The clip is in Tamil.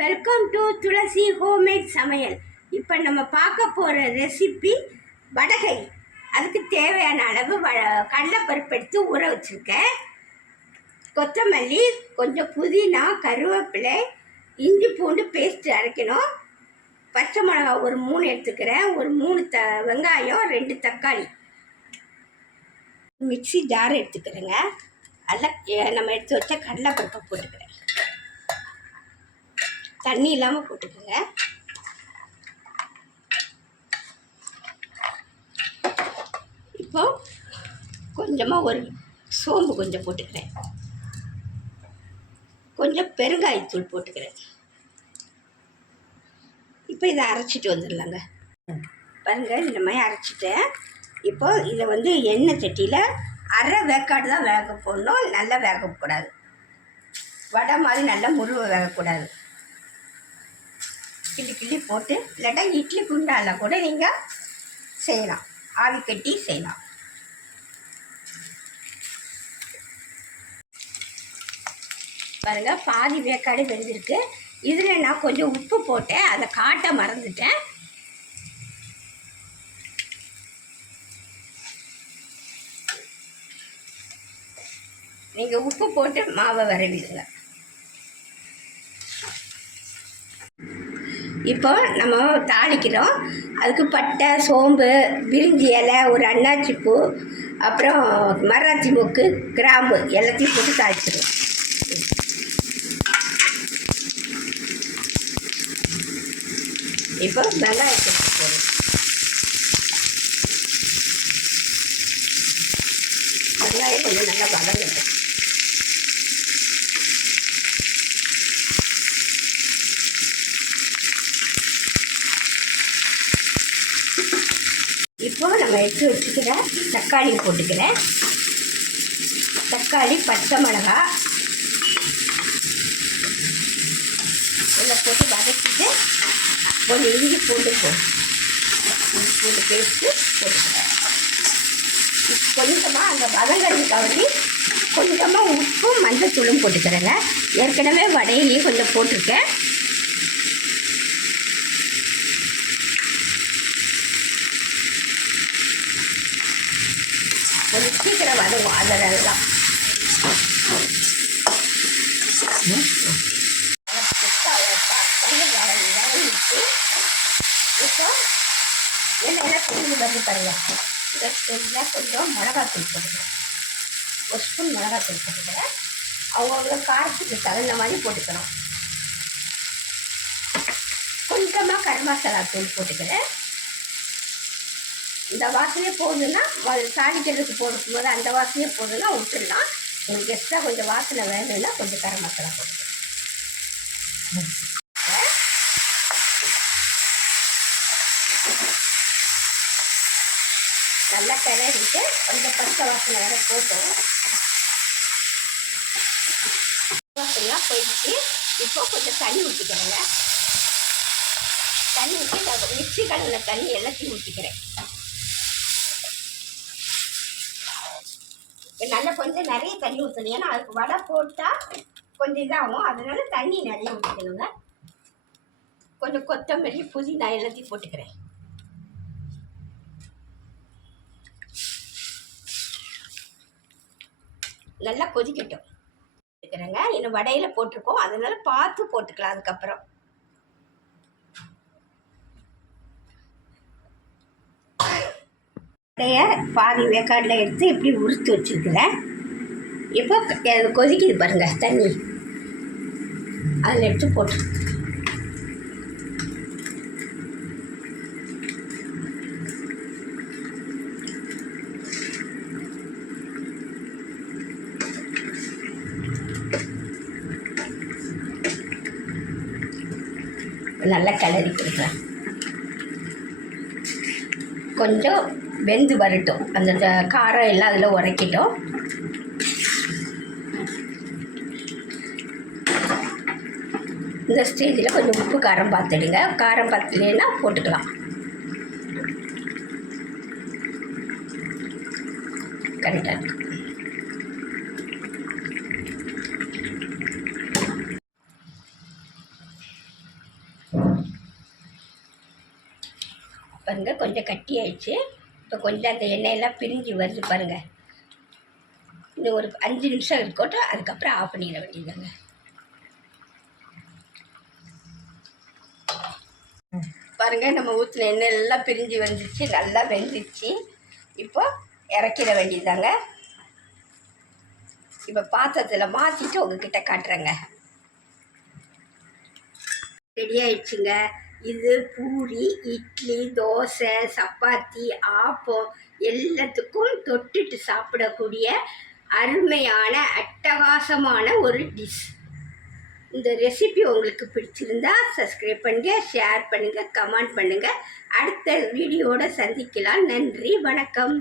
வெல்கம் டு துளசி ஹோம்மேட் சமையல். இப்போ நம்ம பார்க்க போகிற ரெசிபி வடகை. அதுக்கு தேவையான அளவு கடலைப்பருப்பு எடுத்து ஊற வச்சுருக்கேன். கொத்தமல்லி, கொஞ்சம் புதினா, கருவேப்பிலை, இஞ்சி பூண்டு பேஸ்ட்டு அரைக்கணும். பச்சை மிளகா ஒரு 3 எடுத்துக்கிறேன். ஒரு 3 வெங்காயம், 2 தக்காளி. மிக்சி ஜார் எடுத்துக்கிறேங்க. அதில் நம்ம எடுத்து வச்ச கடலைப்பருப்பை போட்டுக்கிறேன். தண்ணி இல்லாமல் போட்டுக்கோங்க. இப்போ கொஞ்சமாக ஒரு சோம்பு கொஞ்சம் போட்டுக்கிறேன். கொஞ்சம் பெருங்காயத்தூள் போட்டுக்கிறேன். இப்போ இதை அரைச்சிட்டு வந்துடலாங்க. பாருங்கள், இந்த மாதிரி அரைச்சிட்டேன். இப்போ இதை எண்ணெய் சட்டியில் அரை வேக்காடு தான் வேக போடணும். நல்லா வேகக்கூடாது. வடை மாதிரி நல்லா முருவை வேகக்கூடாது. கிள்ளி போட்டு, இல்லாட்டா இட்லி குண்டால கூட நீங்கள் செய்யலாம். ஆவி கட்டி செய்யலாம். பாருங்கள், பாதி வேக்காடு வெந்திருக்கு. இதில் நான் கொஞ்சம் உப்பு போட்டேன், அதை காட்ட மறந்துட்டேன். நீங்கள் உப்பு போட்டு மாவை விரவிடுங்க. இப்போ நம்ம தாளிக்கிறோம். அதுக்கு பட்டை, சோம்பு, பிரிஞ்சி இலை, ஒரு அன்னாச்சி பூ, அப்புறம் மராத்தி மொக்கு, கிராம்பு எல்லாத்தையும் போட்டு தாளிச்சிடுவோம். இப்போ வெங்காயத்தை போடுவோம். வெங்காயம் கொஞ்சம் நல்லா வதங்கட்டும். இப்போ நம்ம எடுத்து வச்சுக்கிற தக்காளி போட்டுக்கிறேன். தக்காளி, பச்சை மிளகா எல்லாம் போட்டு வதக்கிட்டு கொஞ்சம் இஞ்சி பூண்டு பேஸ்ட்டு போட்டுக்கிறேன். கொஞ்சமாக அந்த வதங்கறதுக்காக கொஞ்சமாக உப்பும் மஞ்சள் தூளும் போட்டுக்கிறேங்க. ஏற்கனவே வடையிலையும் கொஞ்சம் போட்டிருக்கேன். கொஞ்சம் சீக்கிரம் வதங்கும். அதெல்லாம் இப்போ எண்ணெயெல்லாம் பிரிஞ்சு வந்து பாருங்கள். இந்த ஸ்டேஜில் கொஞ்சம் மிளகாத்தூள் போட்டுக்கிறேன். ஒரு ஸ்பூன் மிளகாத்தூள் போட்டுக்கிறேன். அவங்கவுங்க காரத்துக்கு தகுந்த மாதிரி போட்டுக்கணும். கொஞ்சமாக கரம் மசாலா தூள் போட்டுக்கிறேன். இந்த வாசனையே போகுதுன்னா தாளிக்கிறதுக்கு போடும்போது அந்த வாசனையே போகுதுன்னா விட்டுடலாம். உங்களுக்கு எக்ஸ்ட்ரா கொஞ்சம் வாசனை வேணும்னா கொஞ்சம் கரம் மசாலா போட்டுக்கலாம். நல்லா கிளறிட்டு கொஞ்சம் பச்சை வாசனை வேற போட்டோம். வாசனைலாம் போயிடுச்சு. இப்போ கொஞ்சம் தண்ணி ஊற்றிக்கிறேங்க. தண்ணி ஊற்றி நான் மிக்ஸி கலந்த தண்ணி எல்லாத்தையும் ஊற்றிக்கிறேன். நல்லா கொஞ்சம் நிறைய தண்ணி ஊற்றணும். ஏன்னா அதுக்கு வடை போட்டால் கொஞ்சம் இதாகும். அதனால தண்ணி நிறைய ஊற்றிக்கணுங்க. கொஞ்சம் கொத்தமல்லி, புதினா எல்லாத்தையும் போட்டுக்கிறேன். நல்லா கொதிக்கட்டும் இருக்கிறேங்க. இன்னும் வடையில் போட்டிருக்கோம், அதனால பார்த்து போட்டுக்கலாம். அதுக்கப்புறம் வடையை பாதி வேக்காடில் எடுத்து இப்படி உறுத்து வச்சுருக்கிறேன். இப்போ கொதிக்குது பாருங்கள் தண்ணி. அதில் எடுத்து போட்டு நல்லா கிளறி கொடுக்குறேன். கொஞ்சம் வெந்து வரட்டும். அந்த காரம் எல்லாம் அதில் உரைக்கிட்டோம். இந்த ஸ்டேஜில் கொஞ்சம் உப்பு காரம் பார்த்துடுங்க. காரம் பார்த்துலேன்னா போட்டுக்கலாம். கரெக்டாக இருக்கு. பாருங்கள் கொஞ்சம் கட்டி ஆயிடுச்சு. இப்போ கொஞ்சம் அந்த எண்ணெயெல்லாம் பிரிஞ்சு வருது பாருங்கள். இன்னும் ஒரு 5 நிமிஷம் இருக்கட்டும், அதுக்கப்புறம் ஆஃப் பண்ணிட வேண்டியதாங்க. பாருங்கள் நம்ம ஊற்றின எண்ணெய் எல்லாம் பிரிஞ்சு வந்துச்சு, நல்லா வெந்துச்சு. இப்போ இறக்கிட வேண்டியதாங்க. இப்போ பாத்திரத்தில் மாற்றிட்டு உங்ககிட்ட காட்டுறேங்க. ரெடி ஆயிடுச்சுங்க. இது பூரி, இட்லி, தோசை, சப்பாத்தி, ஆப்பம் எல்லாத்துக்கும் தொட்டுட்டு சாப்பிடக்கூடிய அருமையான அட்டகாசமான ஒரு டிஷ். இந்த ரெசிபி உங்களுக்கு பிடிச்சிருந்தா சப்ஸ்கிரைப் பண்ணுங்கள், ஷேர் பண்ணுங்கள், கமெண்ட் பண்ணுங்கள். அடுத்த வீடியோவோட சந்திக்கலாம். நன்றி, வணக்கம்.